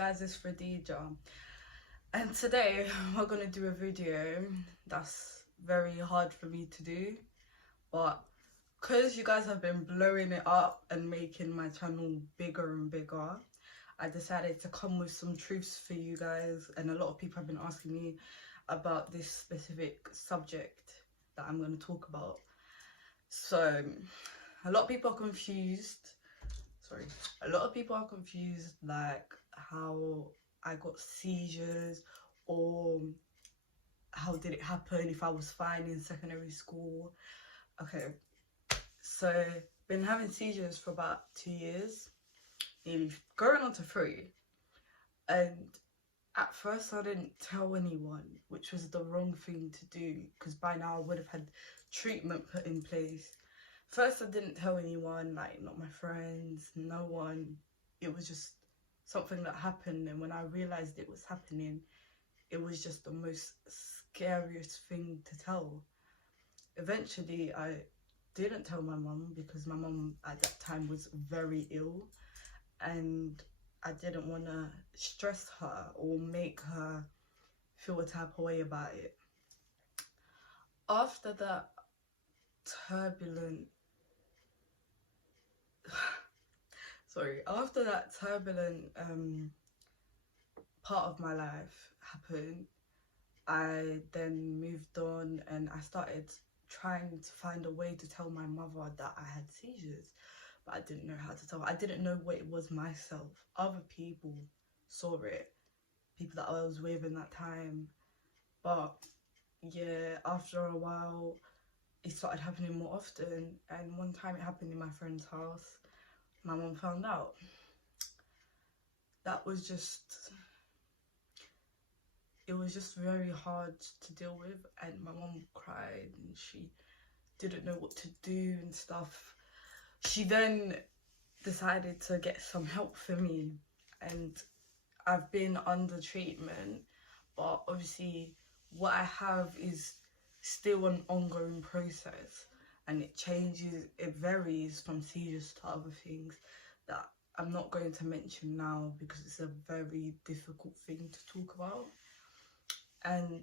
guys, it's Khadija, and today we're gonna do a video that's very hard for me to do, but because you guys have been blowing it up and making my channel bigger and bigger, I decided to come with some truths for you guys. And a lot of people have been asking me about this specific subject that I'm going to talk about. So a lot of people are confused. A lot of people are confused, like how I got seizures, or how did it happen, if I was fine in secondary school. Okay, so been having seizures for about 2 years, nearly going on to 3. And at first I didn't tell anyone, which was the wrong thing to do, because by now I would have had treatment put in place. First I didn't tell anyone, like not my friends, no one. It was just something that happened, and when I realised it was happening, it was just the most scariest thing to tell. Eventually I didn't tell my mum, because my mum at that time was very ill, and I didn't want to stress her or make her feel a type of way about it. After that turbulent part of my life happened, I then moved on and I started trying to find a way to tell my mother that I had seizures, but I didn't know how to tell her. I didn't know what it was myself. Other people saw it, people that I was with in that time, but yeah, after a while it started happening more often. And one time it happened in my friend's house. My mum found out. That was just, it was just very hard to deal with, and my mum cried and she didn't know what to do and stuff. She then decided to get some help for me, and I've been under treatment, but obviously what I have is still an ongoing process, and it changes, it varies from seizures to other things that I'm not going to mention now because it's a very difficult thing to talk about. And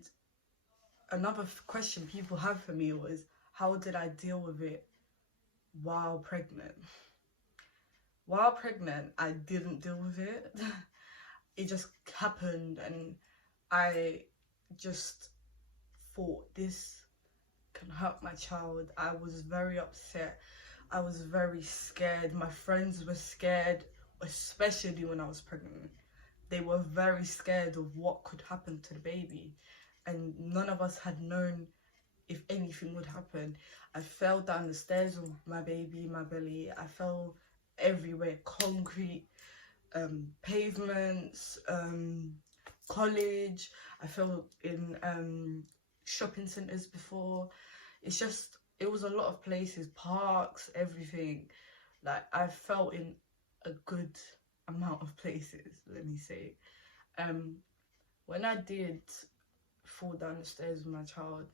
another question people have for me was, how did I deal with it while pregnant? While pregnant, I didn't deal with it. It just happened, and I just thought, this can hurt my child. I was very upset. I was very scared. My friends were scared, especially when I was pregnant. They were very scared of what could happen to the baby, and none of us had known if anything would happen. I fell down the stairs with my baby in my belly. I fell everywhere, concrete, pavements, college. I fell in shopping centres before. It's just, it was a lot of places, parks, everything. Like, I fell in a good amount of places, let me say. When I did fall down the stairs with my child,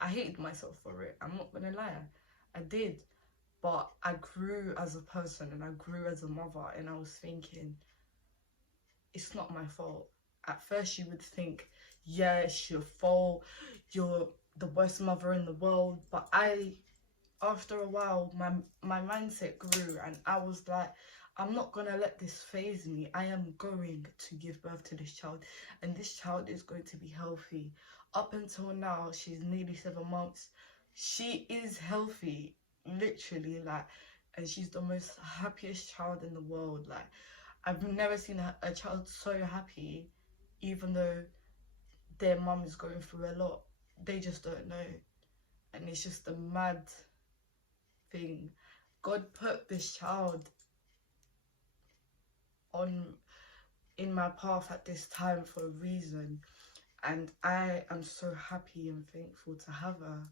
I hated myself for it. I'm not gonna lie, I did. But I grew as a person and I grew as a mother, and I was thinking, it's not my fault. At first you would think, yeah, it's your fault, you're the worst mother in the world. But after a while, my mindset grew, and I was like, I'm not gonna let this phase me. I am going to give birth to this child, and this child is going to be healthy. Up until now, she's nearly 7 months. She is healthy, literally, like, and she's the most happiest child in the world. Like, I've never seen a child so happy, even though their mum is going through a lot. They just don't know, and it's just a mad thing. God put this child in my path at this time for a reason, and I am so happy and thankful to have her.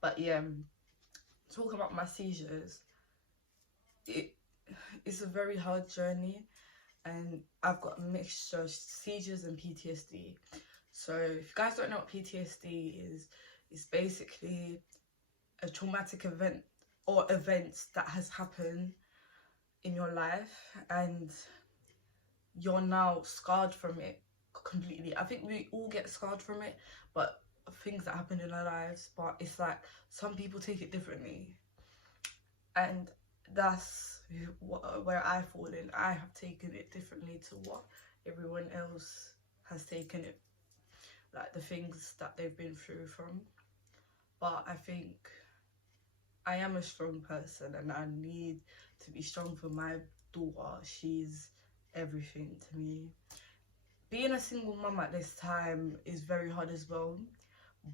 But yeah, talking about my seizures, it's a very hard journey, and I've got a mixture of seizures and PTSD. So if you guys don't know what PTSD is, it's basically a traumatic event or events that has happened in your life, and you're now scarred from it completely. I think we all get scarred from it, but things that happen in our lives, but it's like some people take it differently, and that's where I fall in. I have taken it differently to what everyone else has taken it, like the things that they've been through from. But I think I am a strong person, and I need to be strong for my daughter. She's everything to me. Being a single mum at this time is very hard as well,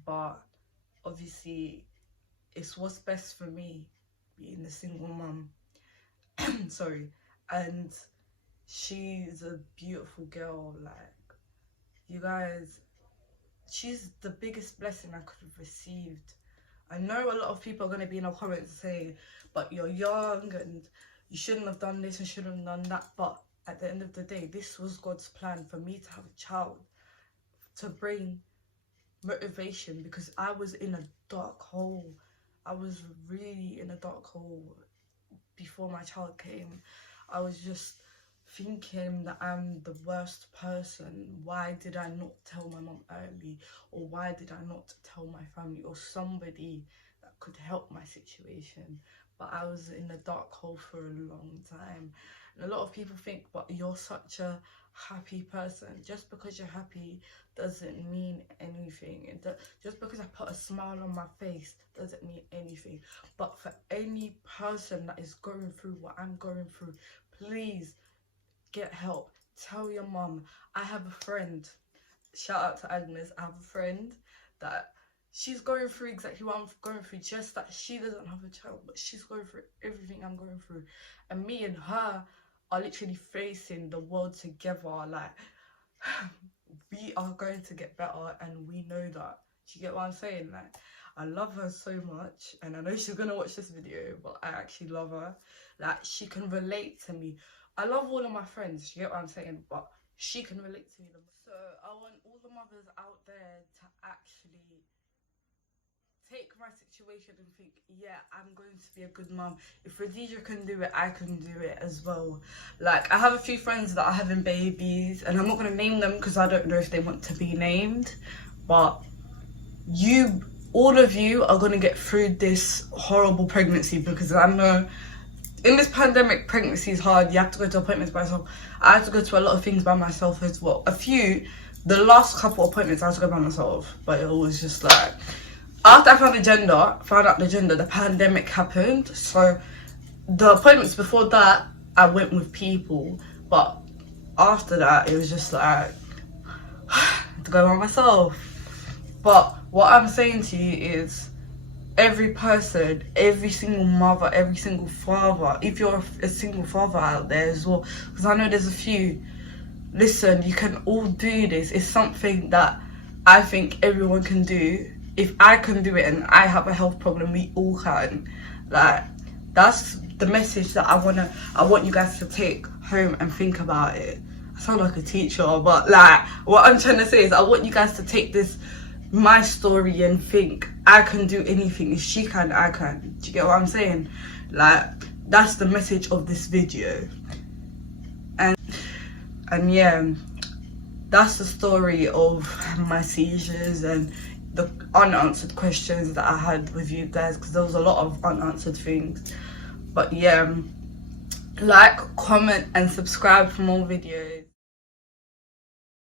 but obviously it's what's best for me, being a single mum. Sorry. And she's a beautiful girl. Like, you guys, she's the biggest blessing I could have received. I know a lot of people are going to be in the comments saying, but you're young and you shouldn't have done this and shouldn't have done that. But at the end of the day, this was God's plan for me to have a child, to bring motivation, because I was in a dark hole. I was really in a dark hole before my child came. I was just thinking that I'm the worst person. Why did I not tell my mum early? Or why did I not tell my family or somebody that could help my situation? But I was in a dark hole for a long time. And a lot of people think, but you're such a happy person. Just because you're happy doesn't mean anything. Just because I put a smile on my face doesn't mean anything. But for any person that is going through what I'm going through, please get help. Tell your mum. I have a friend, shout out to Agnes, I have a friend that she's going through exactly what I'm going through, just that she doesn't have a child, but she's going through everything I'm going through. And me and her are literally facing the world together. Like, we are going to get better, and we know that. Do you get what I'm saying? Like, I love her so much, and I know she's gonna watch this video, but I actually love her. Like, she can relate to me. I love all of my friends, you get what I'm saying, but she can relate to me the most. So I want all the mothers out there to actually take my situation and think, yeah, I'm going to be a good mum. If Khadija can do it, I can do it as well. Like, I have a few friends that are having babies, and I'm not going to name them because I don't know if they want to be named, but all of you are going to get through this horrible pregnancy, because I know in this pandemic, pregnancy is hard. You have to go to appointments by yourself. I had to go to a lot of things by myself as well. The last couple appointments I had to go by myself, but it was just like, after I found out the gender, the pandemic happened. So the appointments before that, I went with people, but after that, it was just like, I had to go by myself. But what I'm saying to you is, every person, every single mother, every single father, if you're a single father out there as well, because I know there's a few, listen, you can all do this. It's something that I think everyone can do. If I can do it and I have a health problem, we all can. Like, that's the message that I want you guys to take home and think about it. I sound like a teacher, but like, what I'm trying to say is, I want you guys to take my story and think, I can do anything. If she can, I can. Do you get what I'm saying? Like, that's the message of this video. And yeah, that's the story of my seizures and the unanswered questions that I had with you guys, because there was a lot of unanswered things. But yeah, like, comment and subscribe for more videos.